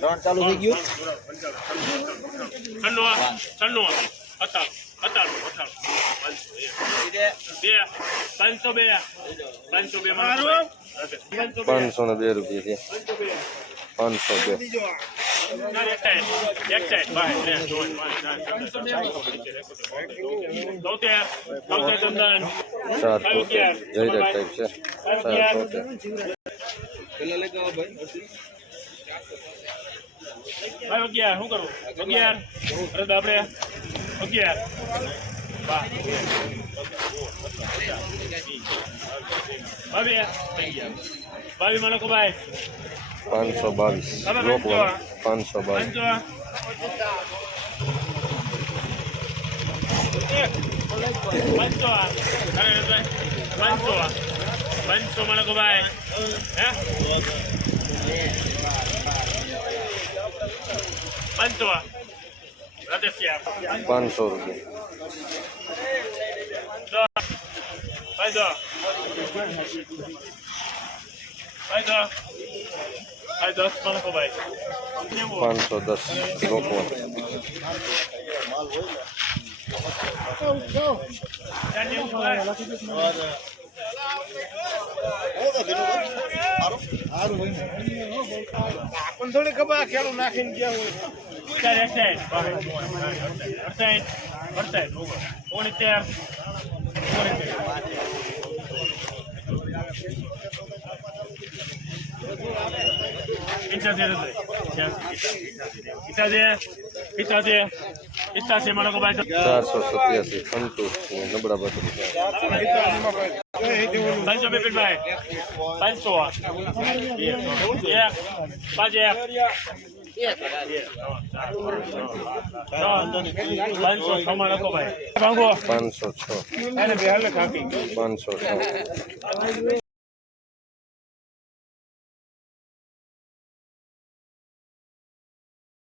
ત્રણ ચાલુ થઈ ગયું. છન્નું છન્નું અતાણું અતાણું અતાણું બે. પાંચસો બે. પાંચસો બે. મારું પાંચસો પાંચસો ને બે રૂપિયા છે. પાંચસો બે. સાત જય એક સાઈડ એક સાઈડ બાય લઈ જોઈ ભાઈ ભાઈ અગિયાર શું કરું અગિયાર. અરે આપણે અગિયાર. ભાઈ. પાંચસો બાવીસ. પાંચસો બાવીસ. પાંચસો પાંચસો પાંચસો પાંચસો માં લોકો ભાઈ હે પાંચસો પાંચસો રૂપિયા. ભાઈ દો ભાઈ દો દસમાં લોકો ભાઈ લોકવાળા થોડી ખબર ખેડૂત નાખીને ગયા હોય. ચારસો સત્યાસી સંતોષ નબળા બત્રીસ પાંચસો બિપિનભાઈ પાંચસો એક પાંચ એક પાંચસો છમાં લખો ભાઈ પાંચસો છ પાંચસો છ